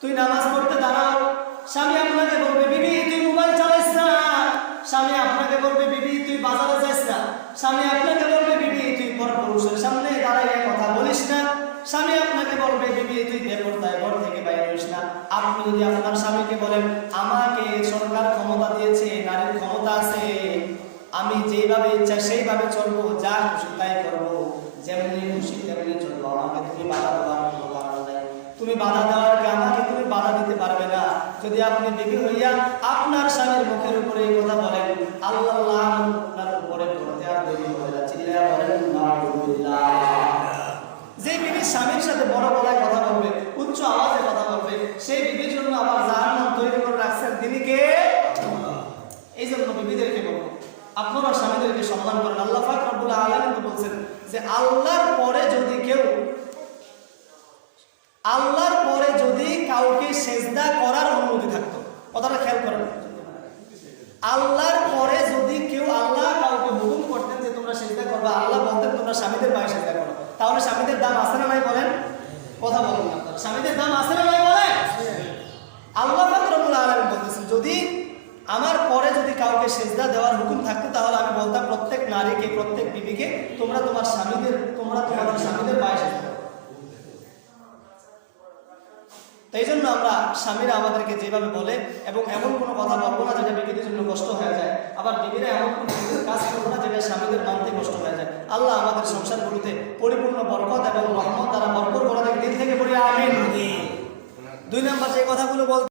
তুই নামাজ পড়তে দাঁড়াও, স্বামী আপনাকে বলবে বিবি তুই মোবাইল চালাইস না, স্বামী আপনাকে বলবে বিবি তুই বাজারে যাস না, স্বামী আপনাকে বলবে বিবি তুই পরপুরুষের সামনে দাঁড়াইয়া কথা বলিস না, স্বামী আপনাকে বলবে বিবি তুই বেপরদায় ঘর থেকে বাইরে হইস না। আপনি যদি আপনার স্বামীকে বলেন আমাকে সরকার ক্ষমতা দিয়েছে, নারীর ক্ষমতা আছে, আমি যেভাবে ইচ্ছা সেইভাবে চলবো, যা খুশি তাই করবো, যেমনি খুশি তেমনি চলবো, আমাকে তুমি বাধা দেওয়ার কোনো কারণ নাই, তুমি বাধা দেওয়ার আমাকে তুমি বাধা দিতে পারবে না। যদি আপনি বিবি হইয়া আপনার স্বামীর মুখের উপরে এই কথা বলেন, আল্লাহ আপনার উপরে পড়তে আর দেরি হবে না। চিল্লায়া বলেন নাউযুবিল্লাহ। যে বিবি স্বামীর সাথে বড় গলায় কথা বলবে, উচ্চ আওয়াজে কথা বলবে, সেই বিবির জন্য আবার জাহান্নাম তৈরি করে রাখছেন তিনি কে? এই জন্য বিবিদেরকে বলবো আপনারা স্বামীদেরকে সম্মান করেন। আল্লাহ পাক রব্বুল আলামিন তো বলছেন যে আল্লাহর পরে যদি কাউকে সেজদা করার অনুমতি থাকতো, কথাটা খেয়াল করেন, আল্লাহর পরে যদি কেউ আল্লাহ কাউকে হুকুম করতেন যে তোমরা সেজদা করবা, আল্লাহ বলতেন তোমরা স্বামীদের পায়ে সেজদা করো, তাহলে স্বামীদের দাম আছে না নাই বলেন? কথা বলেন না আপনারা, স্বামীদের দাম আছে না নাই বলেন? আল্লাহ পাক রব্বুল আলামিন বলতেছেন যদি আমার পরে যদি কাউকে সেজদা দেওয়ার হুকুম থাকতো, তাহলে আমি বলতাম প্রত্যেক নারীকে, প্রত্যেক বিবিকে তোমরা তোমাদের স্বামীদের পায়ে সেজদা করো। তাই জন্য আমরা স্বামীরা আমাদেরকে যেভাবে বলে, এবং এমন কোনো কথা বলবো না যেটা বিবিদের জন্য কষ্ট হয়ে যায়, আবার বিবিরা এমন কোনো কাজ করবো না যেটা স্বামীদের মানতে কষ্ট হয়ে যায়। আল্লাহ আমাদের সংসারগুলোতে পরিপূর্ণ বরকত এবং রহমত দ্বারা ভরপুর করে দিন থেকে পড়ি আমিন। 2 নম্বর যে কথাগুলো বলতে